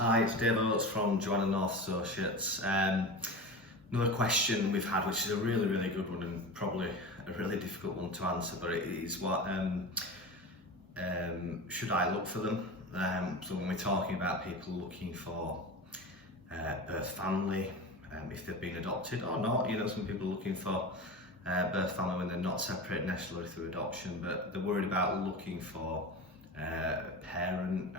Hi, it's Dave Oates from Joanna North Associates. Another question we've had, which is a really good one and probably a really difficult one to answer, but it is what should I look for them? So when we're talking about people looking for birth family, if they've been adopted or not, some people are looking for birth family when they're not separated necessarily through adoption, but they're worried about looking for a parent,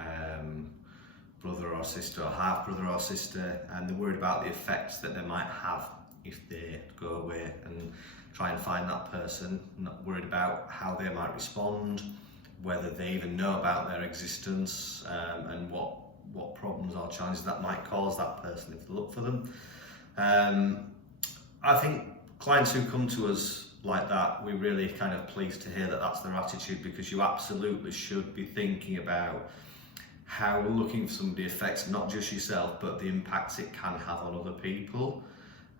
brother or sister, or half brother or sister, and they're worried about the effects that they might have if they go away and try and find that person. Not worried about how they might respond, whether they even know about their existence, and what problems or challenges that might cause that person if they look for them. I think clients who come to us like that, we're really kind of pleased to hear that that's their attitude, because you absolutely should be thinking about how looking for somebody affects not just yourself, but the impacts it can have on other people.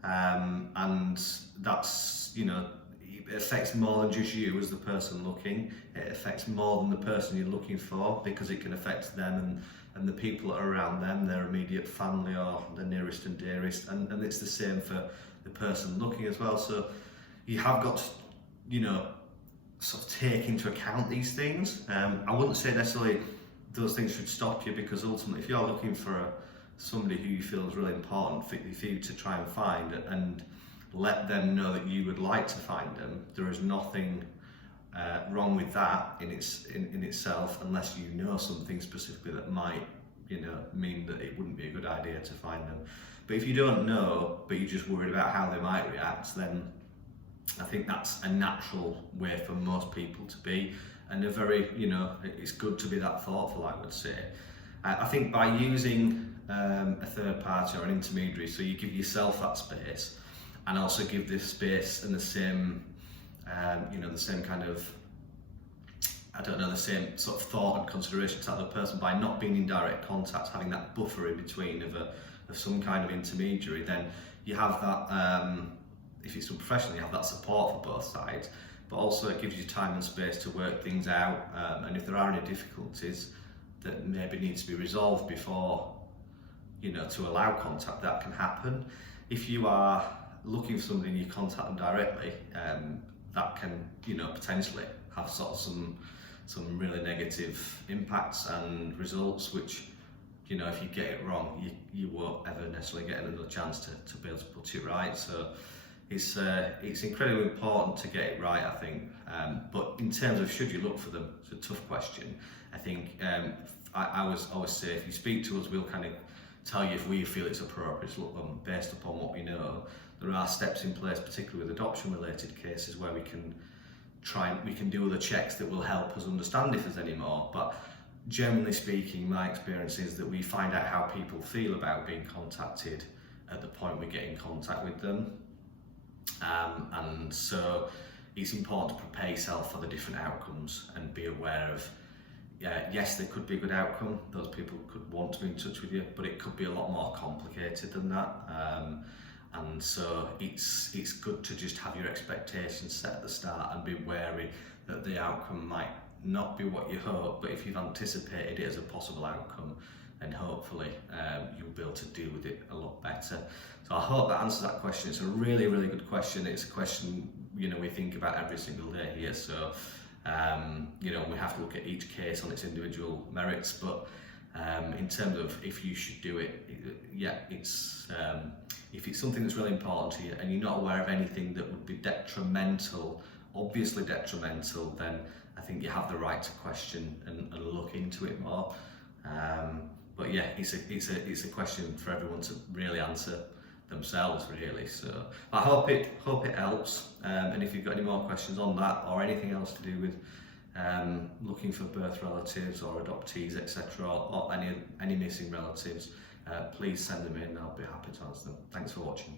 And that's, it affects more than just you as the person looking. It affects more than the person you're looking for, because it can affect them and the people that are around them, their immediate family or their nearest and dearest. And it's the same for the person looking as well. So you have got to, sort of take into account these things. I wouldn't say necessarily those things should stop you, because ultimately if you're looking for somebody who you feel is really important for you to try and find and let them know that you would like to find them, there is nothing wrong with that in itself, unless you know something specifically that might mean that it wouldn't be a good idea to find them. But if you don't know, but you're just worried about how they might react, then I think that's a natural way for most people to be, and a very, it's good to be that thoughtful, I would say. I think by using a third party or an intermediary, so you give yourself that space and also give this space and the same, the same kind of, the same sort of thought and consideration to the other person, by not being in direct contact, having that buffer in between of some kind of intermediary, then you have that, if it's done professionally, you have that support for both sides, but also it gives you time and space to work things out, and if there are any difficulties that maybe need to be resolved before, to allow contact, that can happen. If you are looking for somebody and you contact them directly, that can, potentially have sort of some really negative impacts and results, which, if you get it wrong, you won't ever necessarily get another chance to be able to put it right. So it's incredibly important to get it right, I think. But in terms of should you look for them, it's a tough question. I think I always say, if you speak to us, we'll kind of tell you if we feel it's appropriate to look them based upon what we know. There are steps in place, particularly with adoption-related cases, where we can do other checks that will help us understand if there's any more. But generally speaking, my experience is that we find out how people feel about being contacted at the point we get in contact with them. And so it's important to prepare yourself for the different outcomes and be aware of, yes, there could be a good outcome, those people could want to be in touch with you, but it could be a lot more complicated than that. And so it's good to just have your expectations set at the start and be wary that the outcome might not be what you hope, but if you've anticipated it as a possible outcome, then hopefully you'll be able to deal with it a lot better. So I hope that answers that question. It's a really good question. It's a question we think about every single day here. So we have to look at each case on its individual merits. But in terms of if you should do it, it's if it's something that's really important to you and you're not aware of anything that would be obviously detrimental, then I think you have the right to question and look into it more. But yeah, it's a question for everyone to really answer themselves, really. So I hope it helps. And if you've got any more questions on that or anything else to do with looking for birth relatives or adoptees, etc., or any missing relatives, please send them in. I'll be happy to answer them. Thanks for watching.